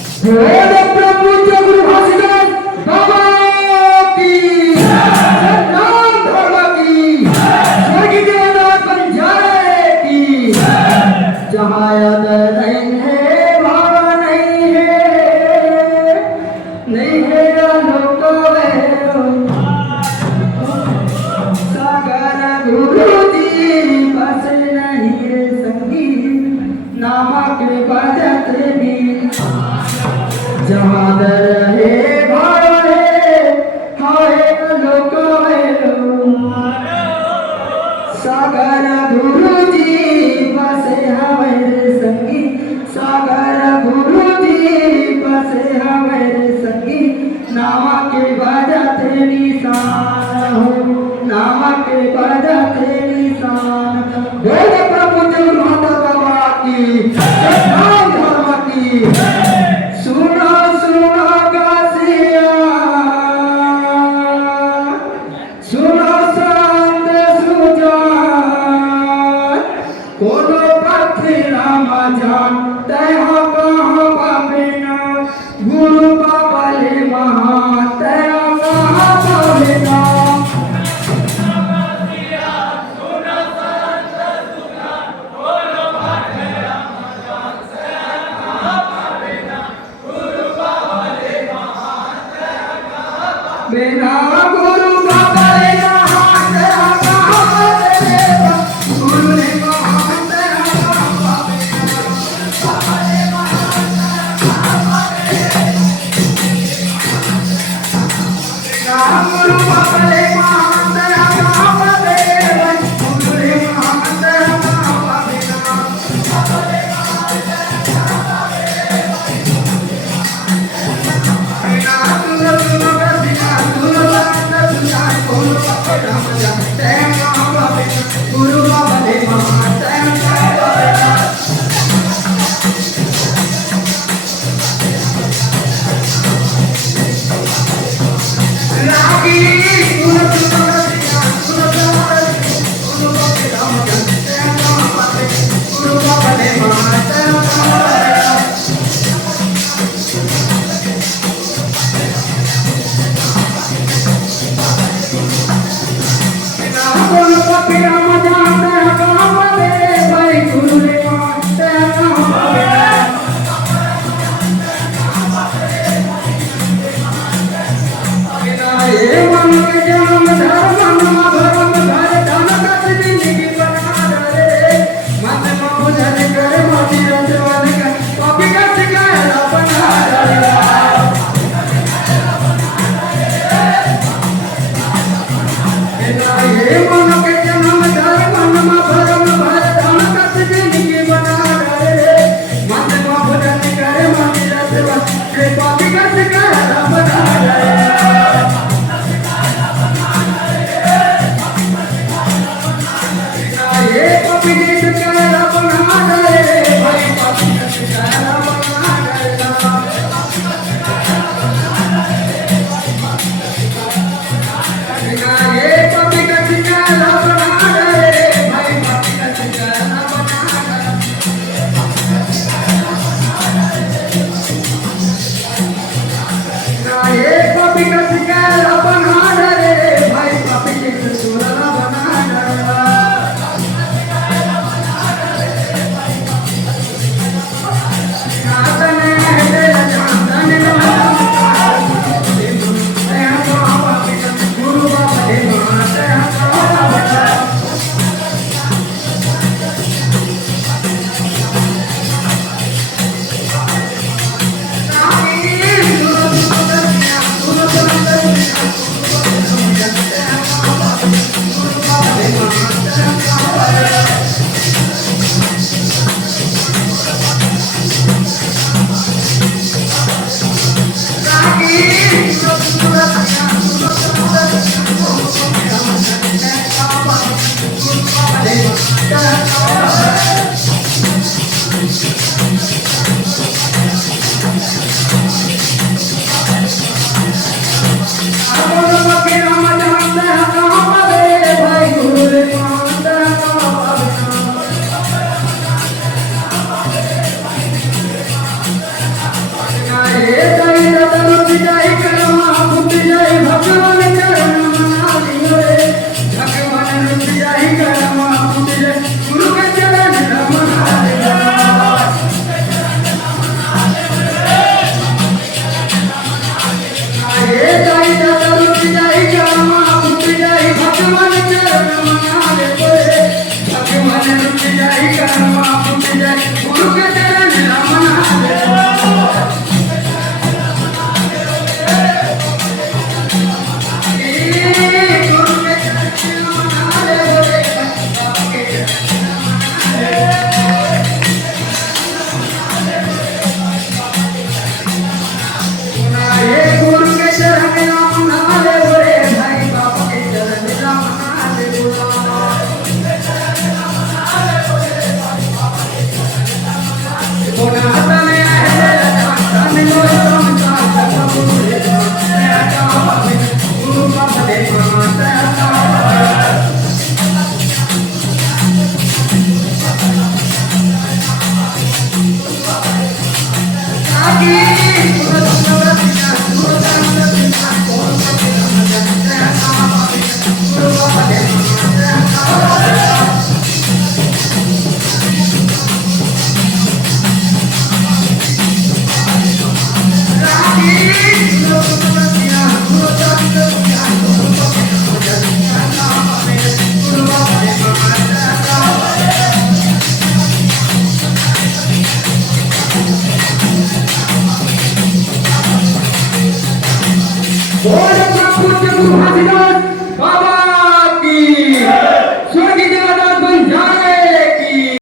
प्रभु गुरु घासीदास बाबा की सनातन धर्म की स्वर्गीय जगन्नाथ बंजारे की जहाँ याद नहीं है भाव नहीं है आलोक वैरो सागर गुरु जी बस नहीं रे संगीत नामक बजत भी जहाँ रहे भाव है हाय आलोक वैरो सागर गुरु जी बसे हमारे संगी सागर गुरु जी बसे हमारे संगी नामक बजते निशान हो नामक बजते निशान बोल प्रभु जगन्नाथ बाबा की सनातन धर्म की सुनो सुनो गासिया सुनो संत सुजान कोनो पथी राम जान तेहा कहाँ बाबिना गुरु बाबले महान तेहा कहाँ बाबिना बिना गुरु बाबले महान तेहा कहाँ बाबिना गुरु ने महान तेहा कहाँ गुरु बाबले महान तेहा कहाँ बाबिना गुरु ने महान तेहा कहाँ बाबिना गुरु बाबले महान तेहा कहाँ बाबिना रागी गुरु बाबले महान तेहा कहाँ बाबिना गुरु पपी राम जानते हैं कहाँ बाबे भाई गुरु ने मानते हैं कहाँ बाबे ये मन के जन्म धर्म धर्म घर धन कस जिंदगी बना रहे मन में बुझल करे मोती रजवान का पपी कस गया बना रहे ये मन के जन्म धर्म धर्म घर धन कस जिंदगी बना रहे मन में बुझल करे मोती रजवान के पपी कस गया बना रहे ये पपी जिस कहरा बना रहे भाई पपी जिस कहरा बना रहे ये पपी जिस कहरा बना रहे भाई पपी जिस कहरा बना रहे ये पपी जिस कहरा बना रहे भाई पपी जिस सुरला बना रहे गुरु बाबले महान तेहा कहाँ बाबिना गुरु पपी राम जानते हैं कहाँ बाबे भाई जब तू फांसी दो